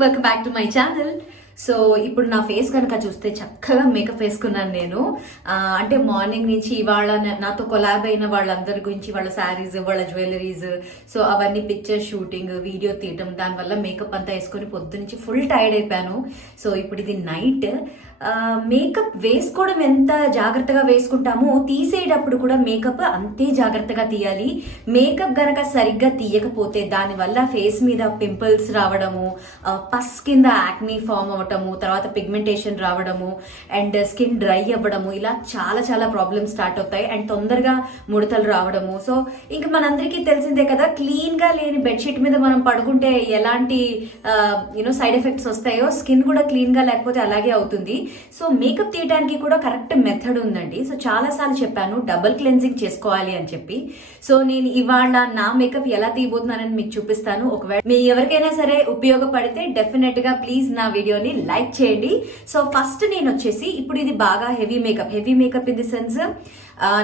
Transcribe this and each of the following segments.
Welcome back to my channel. So ఇప్పుడు నా face కనుక చూస్తే చక్కగా మేకప్ వేసుకున్నాను నేను. అంటే మార్నింగ్ నుంచి ఇవాళ నాతో కొలాబ్ అయిన వాళ్ళందరి గురించి వాళ్ళ శారీస్, వాళ్ళ జ్యువెలరీస్, సో అవన్నీ పిక్చర్ షూటింగ్, వీడియో తీయటం, దానివల్ల మేకప్ అంతా వేసుకొని పొద్దు నుంచి ఫుల్ టైర్డ్ అయిపోయాను. సో ఇప్పుడు ఇది నైట్. మేకప్ వేసుకోవడం ఎంత జాగ్రత్తగా వేసుకుంటామో తీసేటప్పుడు కూడా మేకప్ అంతే జాగ్రత్తగా తీయాలి. మేకప్ గనక సరిగ్గా తీయకపోతే దానివల్ల ఫేస్ మీద పింపుల్స్ రావడము, పస్ కింద యాక్నీ ఫామ్ అవ్వటము, తర్వాత పిగ్మెంటేషన్ రావడము అండ్ స్కిన్ డ్రై అవ్వడము, ఇలా చాలా చాలా ప్రాబ్లమ్స్ స్టార్ట్ అవుతాయి. అండ్ తొందరగా ముడతలు రావడము. సో ఇంకా మనందరికీ తెలిసిందే కదా, క్లీన్ గా లేని బెడ్షీట్ మీద మనం పడుకుంటే ఎలాంటి సైడ్ ఎఫెక్ట్స్ వస్తాయో, స్కిన్ కూడా క్లీన్ గా లేకపోతే అలాగే అవుతుంది. సో మేకప్ తీయడానికి కూడా కరెక్ట్ మెథడ్ ఉందండి. సో చాలా సార్లు చెప్పాను డబుల్ క్లెన్జింగ్ చేసుకోవాలి అని చెప్పి. సో నేను ఇవాళ నా మేకప్ ఎలా తీయబోతున్నానని మీకు చూపిస్తాను. ఒకవేళ మీ ఎవరికైనా సరే ఉపయోగపడితే డెఫినెట్ గా ప్లీజ్ నా వీడియోని లైక్ చేయండి. సో ఫస్ట్ నేను వచ్చేసి ఇప్పుడు ఇది బాగా heavy makeup in the sense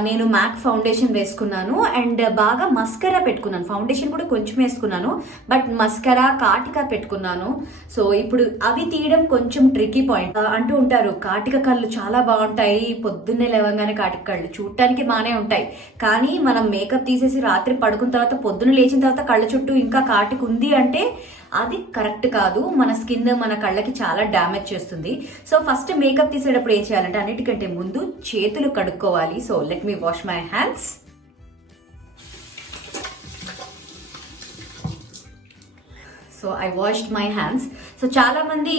నేను మ్యాక్ ఫౌండేషన్ వేసుకున్నాను అండ్ బాగా మస్కరా పెట్టుకున్నాను. ఫౌండేషన్ కూడా కొంచెం వేసుకున్నాను, బట్ మస్కరా కాటిక పెట్టుకున్నాను. సో ఇప్పుడు అవి తీయడం కొంచెం ట్రికీ పాయింట్. అంటూ ఉంటారు కాటిక కళ్ళు చాలా బాగుంటాయి, పొద్దున్నే లేవగానే కాటిక కళ్ళు చూడటానికి బాగానే ఉంటాయి, కానీ మనం మేకప్ తీసేసి రాత్రి పడుకున్న తర్వాత పొద్దున్న లేచిన తర్వాత కళ్ళ చుట్టూ ఇంకా కాటిక ఉంది అంటే అది కరెక్ట్ కాదు. మన స్కిన్ మన కళ్ళకి చాలా డ్యామేజ్ చేస్తుంది. సో ఫస్ట్ మేకప్ తీసేటప్పుడు ఏం చేయాలంటే అన్నిటికంటే ముందు చేతులు కడుక్కోవాలి. So let me wash my hands. So I washed my hands. So చాలా మంది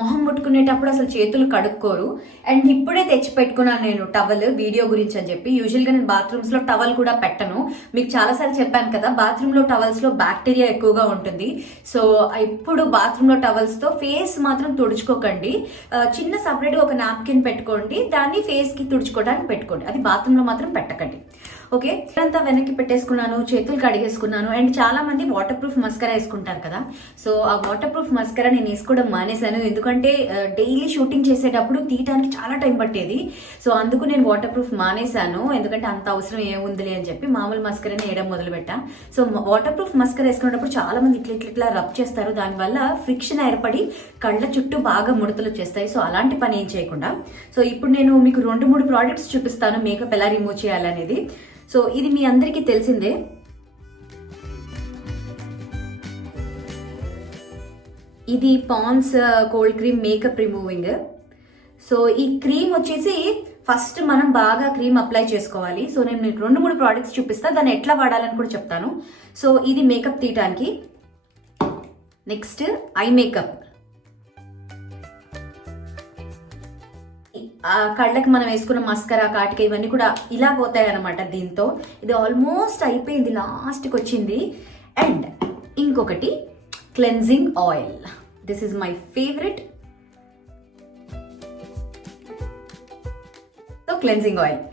మొహం ముట్టుకునేటప్పుడు అసలు చేతులు కడుక్కోరు. అండ్ ఇప్పుడే తెచ్చి పెట్టుకున్నాను నేను టవల్, వీడియో గురించి అని చెప్పి. యూజువల్గా నేను బాత్రూమ్స్ లో టవల్ కూడా పెట్టను. మీకు చాలాసార్లు చెప్పాను కదా, బాత్రూమ్ లో టవల్స్ లో బ్యాక్టీరియా ఎక్కువగా ఉంటుంది. సో ఇప్పుడు బాత్రూమ్ లో టవల్స్ తో ఫేస్ మాత్రం తుడుచుకోకండి. చిన్న సపరేట్ గా ఒక నాప్కిన్ పెట్టుకోండి, దాన్ని ఫేస్ కి తుడుచుకోవడానికి పెట్టుకోండి. అది బాత్రూమ్ లో మాత్రం పెట్టకండి. ఓకే, అంతా వెనక్కి పెట్టేసుకున్నాను, చేతులు కడిగేసుకున్నాను. అండ్ చాలా మంది వాటర్ ప్రూఫ్ మస్కరా వేసుకుంటారు కదా. సో ఆ వాటర్ ప్రూఫ్ మస్కరా నేను వేసుకోవడం మానేశాను, ఎందుకంటే డైలీ షూటింగ్ చేసేటప్పుడు తీయటానికి చాలా టైం పట్టేది. సో అందుకు నేను వాటర్ ప్రూఫ్ మానేశాను, ఎందుకంటే అంత అవసరం ఏముందిలే అని చెప్పి మామూలు మస్కరాని వేయడం మొదలుపెట్టా. సో వాటర్ ప్రూఫ్ మస్కరా వేసుకునేటప్పుడు చాలా మంది ఇట్లా రబ్ చేస్తారు, దానివల్ల ఫ్రిక్షన్ ఏర్పడి కళ్ళ చుట్టూ బాగా ముడతలు వచ్చేస్తాయి. సో అలాంటి పని ఏం చేయకుండా, సో ఇప్పుడు నేను మీకు 2-3 ప్రోడక్ట్స్ చూపిస్తాను మేకప్ ఎలా రిమూవ్ చేయాలనేది. సో ఇది మీ అందరికీ తెలిసిందే. ఇది Pond's cold cream makeup removing. So ఈ క్రీమ్ వచ్చేసి ఫస్ట్ మనం బాగా క్రీమ్ అప్లై చేసుకోవాలి. సో నేను మీకు 2-3 ప్రోడక్ట్స్ చూపిస్తా, దాన్ని ఎట్లా వాడాలని కూడా చెప్తాను. సో ఇది మేకప్ తీయటానికి. Next eye makeup. కళ్ళకి మనం వేసుకున్న మస్కరా, కాటిక ఇవన్నీ కూడా ఇలా పోతాయి అనమాట దీంతో. ఇది ఆల్మోస్ట్ అయిపోయింది, లాస్ట్కి వచ్చింది. అండ్ ఇంకొకటి cleansing oil. This is my favourite. So cleansing oil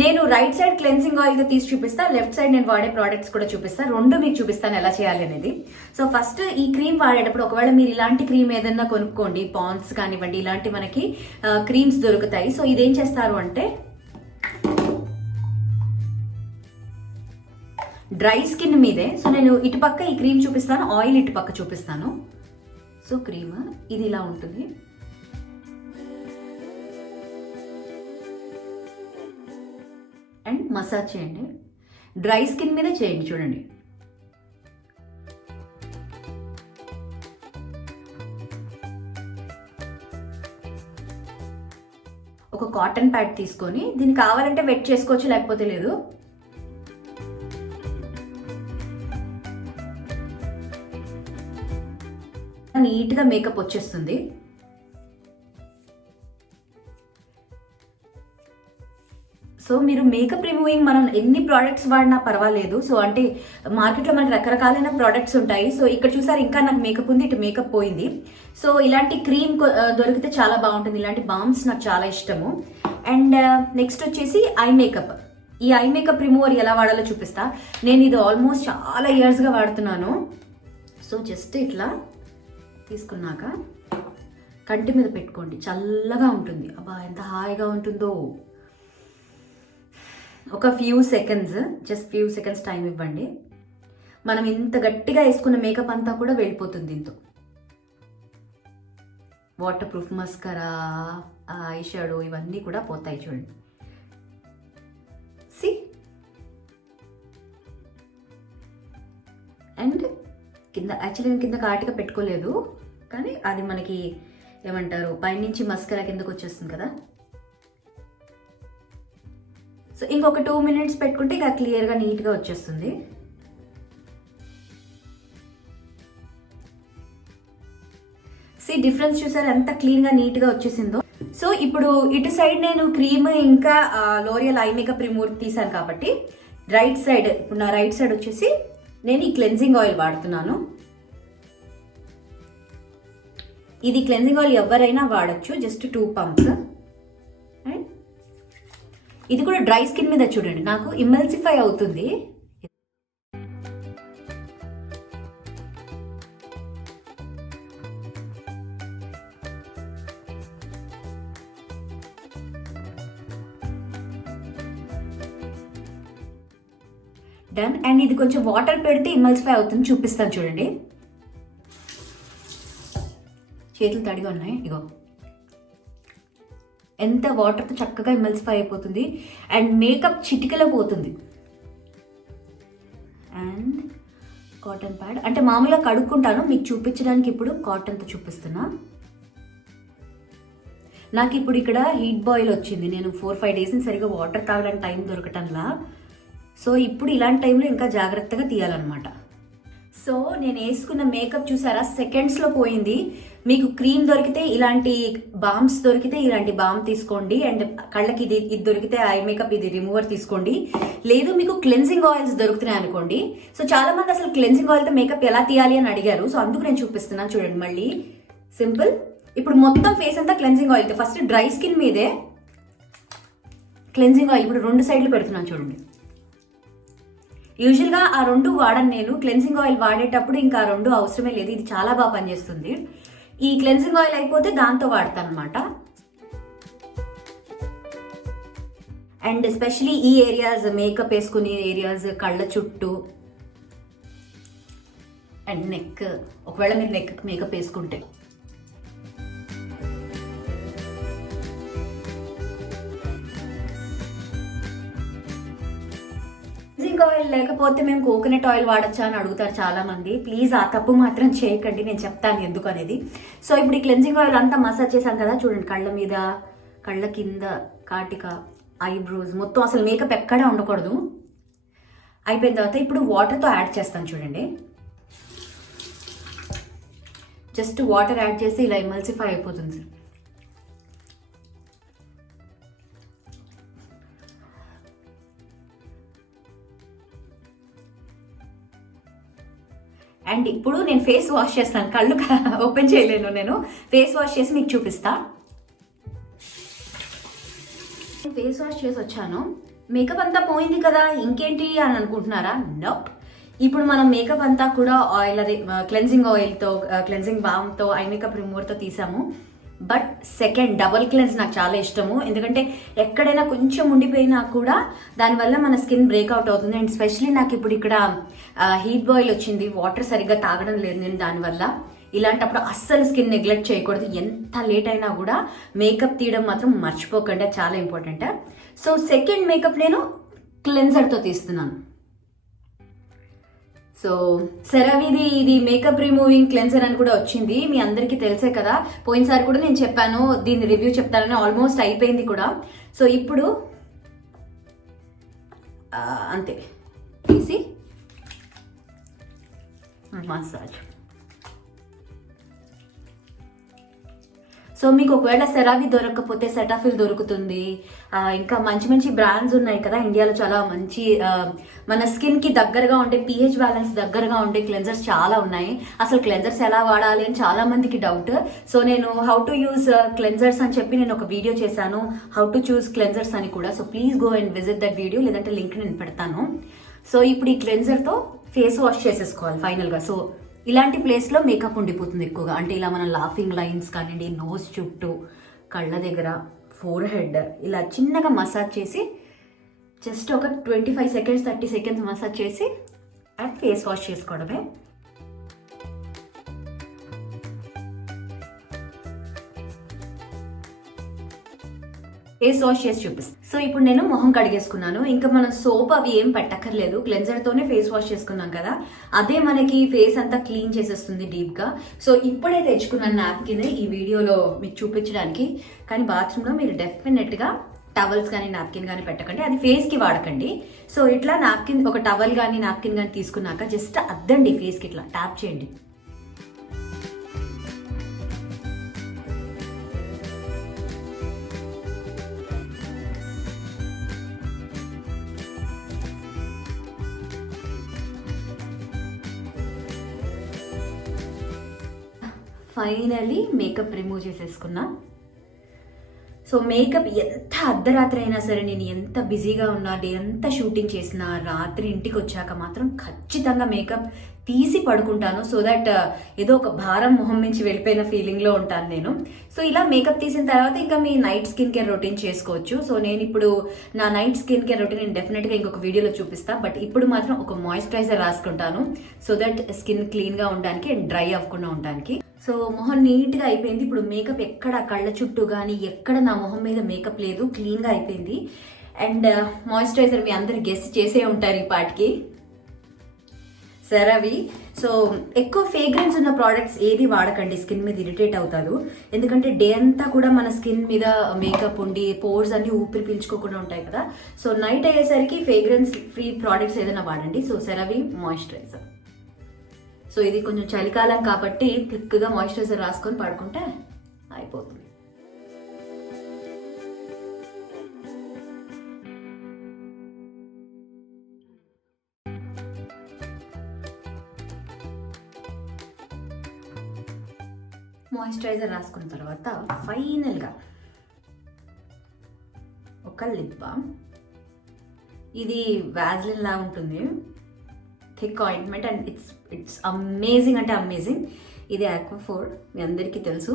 నేను రైట్ సైడ్ క్లెన్జింగ్ ఆయిల్ గా తీసి చూపిస్తా, లెఫ్ట్ సైడ్ నేను వాడే ప్రోడక్ట్స్ కూడా చూపిస్తా. రెండు మీకు చూపిస్తాను ఎలా చేయాలి అనేది. సో ఫస్ట్ ఈ క్రీమ్ వాడేటప్పుడు ఒకవేళ మీరు ఇలాంటి క్రీమ్ ఏదైనా కొనుక్కోండి, పాండ్స్ కానివ్వండి, ఇలాంటి మనకి క్రీమ్స్ దొరుకుతాయి. సో ఇదేం చేస్తారు అంటే డ్రై స్కిన్ మీదే. సో నేను ఇటుపక్క ఈ క్రీమ్ చూపిస్తాను, ఆయిల్ ఇటుపక్క చూపిస్తాను. సో క్రీమ్ ఇది ఇలా ఉంటుంది. అండ్ మసాజ్ చేయండి, డ్రై స్కిన్ మీద చేయండి. చూడండి, ఒక కాటన్ ప్యాడ్ తీసుకొని దీన్ని కావాలంటే వెట్ చేసుకోవచ్చు, లేకపోతే లేదు. నీట్గా మేకప్ వచ్చేస్తుంది. సో మీరు మేకప్ రిమూవింగ్ మనం ఎన్ని ప్రోడక్ట్స్ వాడినా పర్వాలేదు. సో అంటే మార్కెట్లో మనకి రకరకాలైన ప్రోడక్ట్స్ ఉంటాయి. సో ఇక్కడ చూసారు, ఇంకా నాకు మేకప్ ఉంది, ఇటు మేకప్ పోయింది. సో ఇలాంటి క్రీమ్ దొరికితే చాలా బాగుంటుంది. ఇలాంటి బామ్స్ నాకు చాలా ఇష్టము. అండ్ నెక్స్ట్ వచ్చేసి ఐ మేకప్. ఈ ఐ మేకప్ రిమూవర్ ఎలా వాడాలో చూపిస్తా. నేను ఇది ఆల్మోస్ట్ చాలా ఇయర్స్గా వాడుతున్నాను. సో జస్ట్ ఇట్లా తీసుకున్నాక కంటి మీద పెట్టుకోండి, చల్లగా ఉంటుంది. అబ్బా ఎంత హాయిగా ఉంటుందో. ఒక జస్ట్ ఫ్యూ సెకండ్స్ టైం ఇవ్వండి. మనం ఇంత గట్టిగా వేసుకున్న మేకప్ అంతా కూడా వెళ్ళిపోతుంది దీంతో. Water proof mascara, eye shadow ఇవన్నీ కూడా పోతాయి చూడండి. సి అండ్ కింద యాక్చువల్లీ నేను కింద కాటిగా పెట్టుకోలేదు, కానీ అది మనకి ఏమంటారు పైనుంచి మస్కరా కిందకు వచ్చేస్తుంది కదా. సో ఇంకొక 2 minutes పెట్టుకుంటే ఇక క్లియర్గా నీట్గా వచ్చేస్తుంది. సి డిఫరెన్స్ చూసారు ఎంత క్లీన్గా నీట్గా వచ్చేసిందో. సో ఇప్పుడు ఇటు సైడ్ నేను క్రీమ్ ఇంకా లోరియల్ ఐ మేకప్ రిమూవర్ తీసాను కాబట్టి రైట్ సైడ్, ఇప్పుడు నా రైట్ సైడ్ వచ్చేసి నేను ఈ క్లెన్జింగ్ ఆయిల్ వాడుతున్నాను. ఇది క్లెన్జింగ్ ఆయిల్ ఎవరైనా వాడచ్చు, జస్ట్ 2 pumps. అండ్ ఇది కూడా డ్రై స్కిన్ మీద చూడండి నాకు ఇమల్సిఫై అవుతుంది. డన్. అండ్ ఇది కొంచెం వాటర్ పెడితే ఇమల్సిఫై అవుతుంది, చూపిస్తాను చూడండి. చేతులు తడిగా ఉన్నాయి, ఇగో ఎంత వాటర్తో చక్కగా ఇమల్సిఫై అయిపోతుంది. అండ్ మేకప్ చిటికలో పోతుంది. అండ్ కాటన్ ప్యాడ్ అంటే మామూలుగా కడుక్కుంటాను, మీకు చూపించడానికి ఇప్పుడు కాటన్తో చూపిస్తున్నా. నాకు ఇప్పుడు ఇక్కడ హీట్ బాయిల్ వచ్చింది, నేను 4-5 days సరిగా వాటర్ తాగడానికి టైం దొరకటంలా. సో ఇప్పుడు ఇలాంటి టైంలో ఇంకా జాగ్రత్తగా తీయాలన్నమాట. సో నేను వేసుకున్న మేకప్ చూసారా సెకండ్స్లో పోయింది. మీకు క్రీమ్ దొరికితే ఇలాంటి బామ్స్ దొరికితే ఇలాంటి బామ్ తీసుకోండి. అండ్ కళ్ళకి ఇది దొరికితే ఐ మేకప్ ఇది రిమూవర్ తీసుకోండి. లేదు మీకు క్లెన్జింగ్ ఆయిల్స్ దొరుకుతున్నాయి అనుకోండి. సో చాలా మంది అసలు క్లెన్జింగ్ ఆయిల్తో మేకప్ ఎలా తీయాలి అని అడిగారు. సో అందుకు నేను చూపిస్తున్నాను చూడండి. మళ్ళీ సింపుల్. ఇప్పుడు మొత్తం ఫేస్ అంతా cleansing oil. First dry skin మీదే క్లెన్జింగ్ ఆయిల్ ఇప్పుడు 2 sides పెడుతున్నాను చూడండి. యూజువల్గా ఆ 2 వాడను నేను. క్లెన్జింగ్ ఆయిల్ వాడేటప్పుడు ఇంకా ఆ 2 అవసరమే లేదు, ఇది చాలా బాగా పనిచేస్తుంది. ఈ క్లెన్జింగ్ ఆయిల్ అయిపోతే దాంతో వాడతాను అనమాట. అండ్ ఎస్పెషలీ ఈ ఏరియాస్ మేకప్ వేసుకునే ఏరియాస్, కళ్ళ చుట్టూ అండ్ నెక్, ఒకవేళ మీరు నెక్ మేకప్ వేసుకుంటే. ఆయిల్ లేకపోతే మేము కోకోనట్ ఆయిల్ వాడచ్చా అని అడుగుతారు చాలా మంది. ప్లీజ్ ఆ తప్పు మాత్రం చేయకండి, నేను చెప్తాను ఎందుకు అనేది. సో ఇప్పుడు ఈ క్లెన్జింగ్ ఆయిల్ అంతా మసాజ్ చేశాం కదా చూడండి, కళ్ళ మీద, కళ్ళ కింద, కాటిక, ఐబ్రోస్ మొత్తం అసలు మేకప్ ఎక్కడా ఉండకూడదు. అయిపోయిన తర్వాత ఇప్పుడు వాటర్తో యాడ్ చేస్తాను చూడండి. జస్ట్ వాటర్ యాడ్ చేసి ఇలా ఇమల్సిఫై అయిపోతుంది. అండ్ ఇప్పుడు నేను ఫేస్ వాష్ చేస్తాను, కళ్ళు ఓపెన్ చేయలేను, నేను ఫేస్ వాష్ చేసి మీకు చూపిస్తా. ఫేస్ వాష్ చేసి వచ్చాను, మేకప్ అంతా పోయింది కదా ఇంకేంటి అని అనుకుంటున్నారా? నో. ఇప్పుడు మనం మేకప్ అంతా కూడా ఆయిల్, అదే క్లెన్జింగ్ ఆయిల్తో, క్లెన్జింగ్ బామ్తో, ఐ మేకప్ రిమూవర్తో తీసాము. బట్ సెకండ్ డబుల్ క్లెన్స్ నాకు చాలా ఇష్టము. ఎందుకంటే ఎక్కడైనా కొంచెం ఉండిపోయినా కూడా దానివల్ల మన స్కిన్ బ్రేక్అవుట్ అవుతుంది. అండ్ స్పెషలీ నాకు ఇప్పుడు ఇక్కడ హీట్ బాయిల్ వచ్చింది, వాటర్ సరిగ్గా తాగడం లేదు నేను దానివల్ల. ఇలాంటప్పుడు అస్సలు స్కిన్ నెగ్లెక్ట్ చేయకూడదు. ఎంత లేట్ అయినా కూడా మేకప్ తీయడం మాత్రం మర్చిపోకండి, అది చాలా ఇంపార్టెంట్. సో సెకండ్ మేకప్ నేను క్లెన్జర్తో తీస్తున్నాను. సో సెరవిది ఇది మేకప్ రిమూవింగ్ క్లెన్సర్ అని కూడా వచ్చింది, మీ అందరికీ తెలిసే కదా. పోయినసారి కూడా నేను చెప్పాను దీని రివ్యూ చెప్తానని, ఆల్మోస్ట్ అయిపోయింది కూడా. సో ఇప్పుడు అంతే తీసి మసాజ్. సో మీకు ఒకవేళ సెరావి దొరకకపోతే సెటాఫిల్ దొరుకుతుంది. ఇంకా మంచి మంచి బ్రాండ్స్ ఉన్నాయి కదా ఇండియాలో, చాలా మంచి మన స్కిన్కి దగ్గరగా ఉండే, pH బ్యాలెన్స్ దగ్గరగా ఉండే క్లెన్జర్స్ చాలా ఉన్నాయి. అసలు క్లెన్జర్స్ ఎలా వాడాలి అని చాలా మందికి డౌట్. సో నేను హౌ టు యూజ్ క్లెన్జర్స్ అని చెప్పి నేను ఒక వీడియో చేశాను, హౌ టు చూస్ క్లెన్జర్స్ అని కూడా. So please go and visit that video, లేదంటే లింక్ నేను పెడతాను. సో ఇప్పుడు ఈ క్లెన్జర్తో ఫేస్ వాష్ చేసేసుకోవాలి ఫైనల్గా. సో ఇలాంటి ప్లేస్లో మేకప్ ఉండిపోతుంది ఎక్కువగా, అంటే ఇలా మన లాఫింగ్ లైన్స్ కానివ్వండి, నోస్ చుట్టూ, కళ్ళ దగ్గర, ఫోర్ హెడ్ ఇలా చిన్నగా మసాజ్ చేసి జస్ట్ ఒక 25 seconds 30 seconds మసాజ్ చేసి అండ్ ఫేస్ వాష్ చేసుకోవడమే. ఫేస్ వాష్ చేసి చూపిస్తాను. సో ఇప్పుడు నేను మొహం కడిగేసుకున్నాను. ఇంకా మనం సోప్ అవి ఏం పెట్టక్కర్లేదు, క్లెన్జర్ తోనే ఫేస్ వాష్ చేసుకున్నాం కదా, అదే మనకి ఫేస్ అంతా క్లీన్ చేసేస్తుంది డీప్ గా. సో ఇప్పుడే తెచ్చుకున్నాను నాప్కిన్ ఈ వీడియోలో మీకు చూపించడానికి. కానీ బాత్రూంలో మీరు డెఫినెట్ గా టవల్స్ కానీ నాప్కిన్ కానీ పెట్టకండి, అది ఫేస్ కి వాడకండి. సో ఇట్లా నాప్కిన్, ఒక టవల్ కానీ నాప్కిన్ కానీ తీసుకున్నాక జస్ట్ అద్దండి ఫేస్ కి, ఇట్లా ట్యాప్ చేయండి. ఫైనలీ మేకప్ రిమూవ్ చేసేసుకున్నా. సో మేకప్ ఎంత అర్ధరాత్రి అయినా సరే, నేను ఎంత బిజీగా ఉన్నా, డే అంతా షూటింగ్ చేసినా, రాత్రి ఇంటికి వచ్చాక మాత్రం ఖచ్చితంగా మేకప్ తీసి పడుకుంటాను. సో దట్ ఏదో ఒక భారం మొహం నుంచి వెళ్ళిపోయిన ఫీలింగ్లో ఉంటాను నేను. సో ఇలా మేకప్ తీసిన తర్వాత ఇంకా మీ నైట్ స్కిన్ కేర్ రొటీన్ చేసుకోవచ్చు. సో నేను ఇప్పుడు నా నైట్ స్కిన్ కేర్ రొటీన్ నేను డెఫినెట్గా ఇంకొక వీడియోలో చూపిస్తాను. బట్ ఇప్పుడు మాత్రం ఒక మాయిశ్చరైజర్ రాసుకుంటాను సో దట్ స్కిన్ క్లీన్గా ఉండడానికి అండ్ డ్రై అవ్వకుండా ఉండడానికి. సో మొహం నీట్గా అయిపోయింది. ఇప్పుడు మేకప్ ఎక్కడ కళ్ళ చుట్టూ కానీ ఎక్కడ నా మొహం మీద మేకప్ లేదు, క్లీన్గా అయిపోయింది. అండ్ మాయిశ్చరైజర్ మీ అందరు గెస్ చేసే ఉంటారు ఈ పాటికి, సెరవి. సో ఎక్కువ ఫ్రేగ్రెన్స్ ఉన్న ప్రోడక్ట్స్ ఏది వాడకండి, స్కిన్ మీద ఇరిటేట్ అవుతారు. ఎందుకంటే డే అంతా కూడా మన స్కిన్ మీద మేకప్ ఉండి పోర్స్ అన్ని ఊపిరి పీల్చుకోకుండా ఉంటాయి కదా. సో నైట్ అయ్యేసరికి ఫ్రేగ్రెన్స్ ఫ్రీ ప్రోడక్ట్స్ ఏదైనా వాడండి. So సెరవి moisturiser. సో ఇది కొంచెం చలికాలం కాబట్టి క్విక్గా మాయిశ్చరైజర్ రాసుకొని పడుకుంటే అయిపోతుంది. మాయిశ్చరైజర్ రాసుకున్న తర్వాత ఫైనల్గా ఒక లిప్ బామ్. ఇది వ్యాజ్లిన్ లా ఉంటుంది, thick ointment and it's amazing అంటే అమేజింగ్. ఇది ఆక్వాఫోర్ మీ అందరికీ తెలుసు.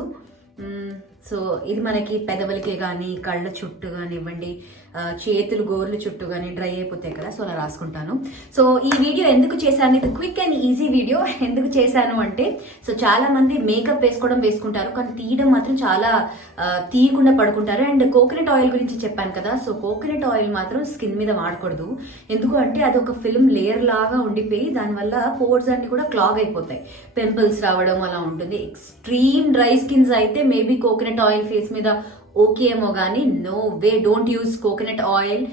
సో ఇది మనకి పెదవులకి కానీ కళ్ళ చుట్టూ కానివ్వండి, చేతులు గోర్లు చుట్టూ కానీ డ్రై అయిపోతాయి కదా, సో అలా రాసుకుంటాను. సో ఈ వీడియో ఎందుకు చేశాను, ఇది క్విక్ అండ్ ఈజీ వీడియో ఎందుకు చేశాను అంటే, సో చాలా మంది మేకప్ వేసుకుంటారు కానీ తీయడం మాత్రం చాలా తీయకుండా పడుకుంటారు. అండ్ కోకోనట్ ఆయిల్ గురించి చెప్పాను కదా, సో కోకోనట్ ఆయిల్ మాత్రం స్కిన్ మీద వాడకూడదు. ఎందుకు అంటే అది ఒక ఫిల్మ్ లేయర్ లాగా ఉండిపోయి దానివల్ల పోర్స్ అన్ని కూడా క్లాగ్ అయిపోతాయి, పింపుల్స్ రావడం అలా ఉంటుంది. ఎక్స్ట్రీమ్ డ్రై స్కిన్స్ అయితే మేబీ కోకోనట్ ఆయిల్ ఫేస్ మీద ఓకే ఏమో కానీ no way, don't use coconut oil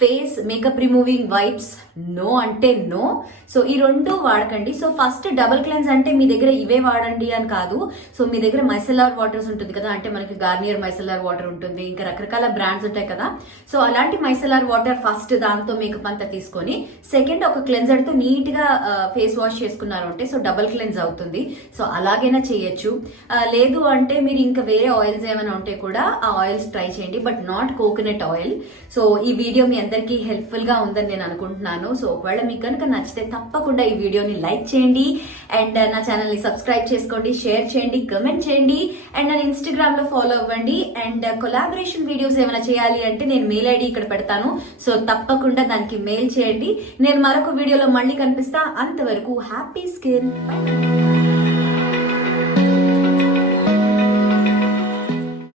face makeup removing wipes, no అంటే నో. సో ఈ రెండు వాడకండి. సో ఫస్ట్ డబుల్ క్లెన్స్ అంటే మీ దగ్గర ఇవే వాడండి అని కాదు. సో మీ దగ్గర మైసెలార్ వాటర్స్ ఉంటుంది కదా, అంటే మనకి గార్నియర్ మైసెలార్ వాటర్ ఉంటుంది, ఇంకా రకరకాల బ్రాండ్స్ ఉంటాయి కదా. సో అలాంటి మైసెలార్ వాటర్ ఫస్ట్ దాంతో మేకప్ అంతా తీసుకొని సెకండ్ ఒక క్లెన్జర్ తో నీట్ గా ఫేస్ వాష్ చేసుకున్నారు అంటే సో డబుల్ క్లెన్స్ అవుతుంది. సో అలాగైనా చేయొచ్చు. లేదు అంటే మీరు ఇంకా వేరే ఆయిల్స్ ఏమైనా ఉంటే కూడా ఆ ఆయిల్స్ ట్రై చేయండి, but not coconut oil. So ఈ వీడియో మీ అందరికీ హెల్ప్ఫుల్ గా ఉందని నేను అనుకుంటున్నాను. సో ఒకవేళ మీకు కనుక నచ్చితే తప్పకుండా ఈ వీడియోని లైక్ చేయండి అండ్ నా ఛానల్ ని సబ్స్క్రైబ్ చేసుకోండి, షేర్ చేయండి, కమెంట్ చేయండి అండ్ నన్ను ఇన్స్టాగ్రామ్ లో ఫాలో అవ్వండి. అండ్ కొలాబరేషన్ వీడియోస్ ఏమైనా చేయాలి అంటే నేను మెయిల్ ఐడి ఇక్కడ పెడతాను, సో తప్పకుండా దానికి మెయిల్ చేయండి. నేను మరొక వీడియోలో మళ్ళీ కనిపిస్తా. అంతవరకు హ్యాపీ స్కిన్.